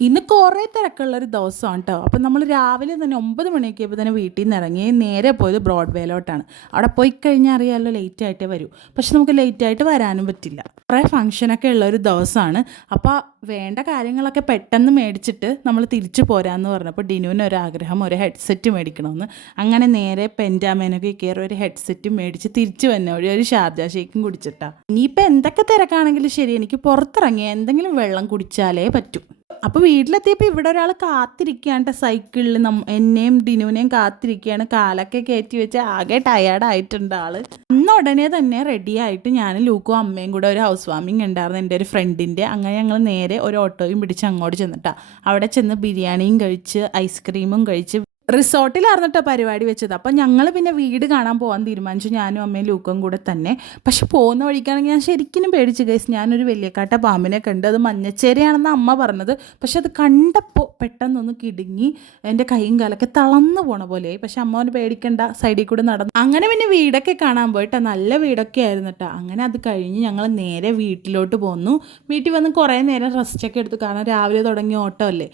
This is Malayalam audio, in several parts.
ഇന്ന് കുറേ തിരക്കുള്ള ഒരു ദിവസമാണ് കേട്ടോ അപ്പം നമ്മൾ രാവിലെ തന്നെ ഒമ്പത് മണിയൊക്കെ തന്നെ വീട്ടിൽ നിന്ന് ഇറങ്ങി നേരെ പോയത് ബ്രോഡ്വേയിലോട്ടാണ്. അവിടെ പോയി കഴിഞ്ഞാൽ അറിയാമല്ലോ ലേറ്റ് ആയിട്ടേ വരൂ. പക്ഷെ നമുക്ക് ലേറ്റ് ആയിട്ട് വരാനും പറ്റില്ല. കുറേ ഫങ്ഷനൊക്കെ ഉള്ള ഒരു ദിവസമാണ്. അപ്പോൾ വേണ്ട കാര്യങ്ങളൊക്കെ പെട്ടെന്ന് മേടിച്ചിട്ട് നമ്മൾ തിരിച്ചു പോരാന്ന് പറഞ്ഞപ്പോൾ ഡിനുവിന് ഒരു ആഗ്രഹം ഒരു ഹെഡ്സെറ്റ് മേടിക്കണമെന്ന് അങ്ങനെ നേരെ പെന്റാമേനൊക്കെ കയറി ഒരു ഹെഡ്സെറ്റ് മേടിച്ച് തിരിച്ചു വന്ന വഴി ഒരു ഷാർജ ഷേക്കും കുടിച്ചിട്ടാ. ഇനിയിപ്പോൾ എന്തൊക്കെ തിരക്കാണെങ്കിലും ശരി എനിക്ക് പുറത്തിറങ്ങി എന്തെങ്കിലും വെള്ളം കുടിച്ചാലേ പറ്റൂ. അപ്പോൾ വീട്ടിലെത്തിയപ്പോൾ ഇവിടെ ഒരാൾ കാത്തിരിക്കുകയാണ് സൈക്കിളിൽ നം എന്നെയും ഡിനുവിനെയും കാത്തിരിക്കുകയാണ് കാലൊക്കെ കയറ്റി വെച്ച് ആകെ ടയേർഡായിട്ടുണ്ട് ആൾ. അന്ന് ഉടനെ തന്നെ റെഡി ആയിട്ട് ഞാൻ ലൂക്കും അമ്മയും കൂടെ ഒരു ഹൗസ് വാമിങ് ഉണ്ടായിരുന്നു എന്റെ ഒരു ഫ്രണ്ടിന്റെ അങ്ങനെ ഞങ്ങൾ നേരെ ഒരു ഓട്ടോയും പിടിച്ച് അങ്ങോട്ട് ചെന്നിട്ടാ. അവിടെ ചെന്ന് ബിരിയാണിയും കഴിച്ച് ഐസ്ക്രീമും കഴിച്ച് റിസോർട്ടിലായിരുന്നു കേട്ടോ പരിപാടി വെച്ചത്. അപ്പം ഞങ്ങൾ പിന്നെ വീട് കാണാൻ പോകാൻ തീരുമാനിച്ചു. ഞാനും അമ്മയും ലൂക്കും കൂടെ തന്നെ. പക്ഷെ പോകുന്ന വഴിക്കാണെങ്കിൽ ഞാൻ ശരിക്കും പേടിച്ച് കേസ് ഞാനൊരു വലിയക്കാട്ട പാമ്പിനെ കണ്ട്. അത് മഞ്ഞച്ചേരയാണെന്ന് അമ്മ പറഞ്ഞത്. പക്ഷെ അത് കണ്ടപ്പോൾ പെട്ടെന്നൊന്ന് കിടുങ്ങി എന്റെ കൈയും കാലൊക്കെ തളർന്നു പോണ പോലെയായി പക്ഷെ അമ്മ ഒന്ന് പേടിക്കണ്ട സൈഡിൽ കൂടെ നടന്നു. അങ്ങനെ പിന്നെ വീടൊക്കെ കാണാൻ പോയിട്ടാ നല്ല വീടൊക്കെ ആയിരുന്നു കേട്ടോ അങ്ങനെ അത് കഴിഞ്ഞ് ഞങ്ങൾ നേരെ വീട്ടിലോട്ട് പോന്നു. വീട്ടിൽ വന്ന് കുറേ നേരം റെസ്റ്റൊക്കെ എടുത്തു. കാരണം രാവിലെ തുടങ്ങിയ ഓട്ടമല്ലേ.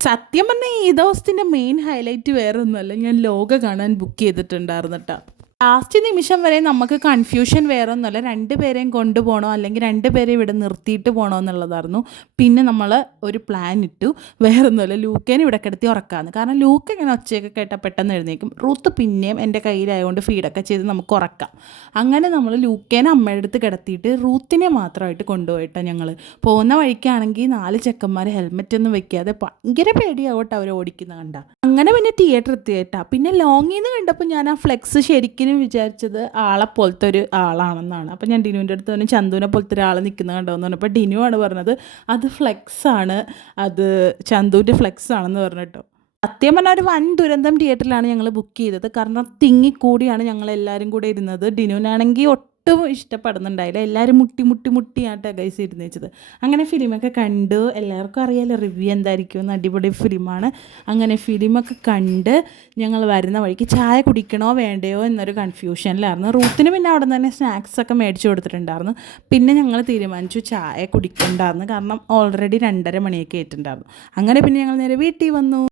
സത്യം പറഞ്ഞാൽ ഈ ദിവസത്തിന്റെ മെയിൻ ഹൈലൈറ്റ് വേറെ ഒന്നുമല്ല ഞാൻ ലോക കാണാൻ ബുക്ക് ചെയ്തിട്ടുണ്ടായിരുന്നു കേട്ടോ ലാസ്റ്റ് നിമിഷം വരെ നമുക്ക് കൺഫ്യൂഷൻ വേറെ ഒന്നുമല്ല രണ്ടുപേരെയും കൊണ്ടുപോകണോ അല്ലെങ്കിൽ രണ്ടുപേരെ ഇവിടെ നിർത്തിയിട്ട് പോകണോ എന്നുള്ളതായിരുന്നു. പിന്നെ നമ്മൾ ഒരു പ്ലാൻ ഇട്ടു. വേറെ ഒന്നുമല്ല ലൂക്കേനെ ഇവിടെ കിടത്തി ഉറക്കാമെന്ന് കാരണം ലൂക്ക് ഇങ്ങനെ ഒച്ചയൊക്കെ കേട്ടാൽ പെട്ടെന്ന് എഴുന്നേക്കും റൂത്ത് പിന്നെയും എന്റെ കയ്യിലായതുകൊണ്ട് ഫീഡൊക്കെ ചെയ്ത് നമുക്ക് ഉറക്കാം. അങ്ങനെ നമ്മൾ ലൂക്കേനെ അമ്മയുടെ അടുത്ത് കിടത്തിയിട്ട് റൂത്തിനെ മാത്രമായിട്ട് കൊണ്ടുപോയിട്ടാണ് ഞങ്ങൾ പോകുന്ന വഴിക്കാണെങ്കിൽ നാല് ചെക്കന്മാർ ഹെൽമെറ്റ് ഒന്നും വെക്കാതെ ഭയങ്കര പേടിയാവട്ടെ അവർ ഓടിക്കുന്ന കണ്ട. അങ്ങനെ പിന്നെ തിയേറ്റർ എത്തിയേട്ടാ. പിന്നെ ലോങ്ങിൽ നിന്ന് കണ്ടപ്പോൾ ഞാൻ ആ ഫ്ലെക്സ് ശരിക്കും വിചാരിച്ചത് ആളെ പോലത്തെ ഒരു ആളാണെന്നാണ്. അപ്പോൾ ഞാൻ ഡിനുവിന്റെ അടുത്ത് പറഞ്ഞു ചന്തുവിനെ പോലത്തെ ഒരാൾ നിൽക്കുന്ന കണ്ടോന്ന് പറഞ്ഞപ്പോൾ ഡിനു ആണ് പറഞ്ഞത് അത് ഫ്ലെക്സ് ആണ്. അത് ചന്തുവിന്റെ ഫ്ലെക്സ് ആണെന്ന് പറഞ്ഞിട്ടോ. സത്യം പറഞ്ഞാൽ ഒരു വൻ ദുരന്തം തിയേറ്ററിലാണ് ഞങ്ങൾ ബുക്ക് ചെയ്തത്. കാരണം തിങ്ങിക്കൂടിയാണ് ഞങ്ങൾ എല്ലാവരും കൂടെ ഇരുന്നത്. ഡിനുവിനാണെങ്കിൽ ഒട്ടും ഇഷ്ടപ്പെടുന്നുണ്ടായില്ല. എല്ലാവരും മുട്ടി മുട്ടി മുട്ടിയാട്ടോ ഗൈസ് ഇരുന്ന് വെച്ചത് അങ്ങനെ ഫിലിമൊക്കെ കണ്ടു. എല്ലാവർക്കും അറിയാലോ റിവ്യൂ എന്തായിരിക്കും എന്ന് അടിപൊളി ഫിലിമാണ്. അങ്ങനെ ഫിലിമൊക്കെ കണ്ട് ഞങ്ങൾ വരുന്ന വഴിക്ക് ചായ കുടിക്കണോ വേണ്ടയോ എന്നൊരു കൺഫ്യൂഷനിലായിരുന്നു റൂത്തിന് പിന്നെ അവിടെ നിന്ന് തന്നെ സ്നാക്സ് ഒക്കെ മേടിച്ചു കൊടുത്തിട്ടുണ്ടായിരുന്നു. പിന്നെ ഞങ്ങൾ തീരുമാനിച്ചു ചായ കുടിക്കണ്ടായിരുന്നു കാരണം ഓൾറെഡി രണ്ടര മണിയൊക്കെ ആയിട്ടുണ്ടായിരുന്നു. അങ്ങനെ പിന്നെ ഞങ്ങൾ നേരെ വീട്ടിൽ വന്നു.